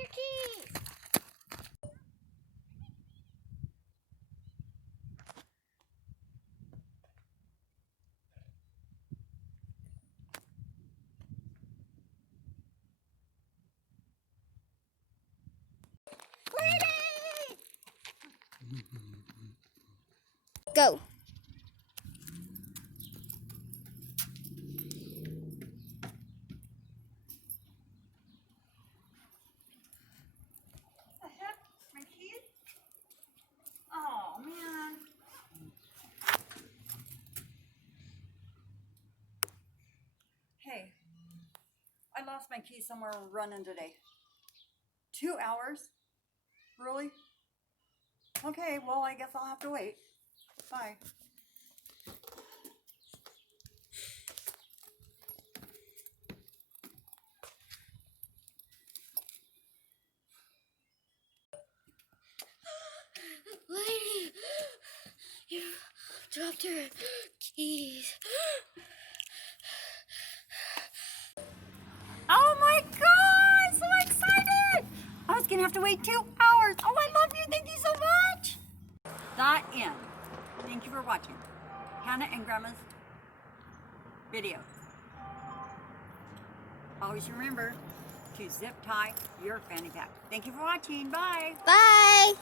your keys. Go. The heck? My keys? Oh, man. Hey, I lost my keys somewhere running today. 2 hours? Really? Okay, well, I guess I'll have to wait. Bye. Lady, you dropped your keys. Oh my God, so excited! I was gonna have to wait 2 hours. Oh, I love you, thank you so much. That end. Thank you for watching Hannah and Grandma's videos. Always remember to zip tie your fanny pack. Thank you for watching, bye. Bye.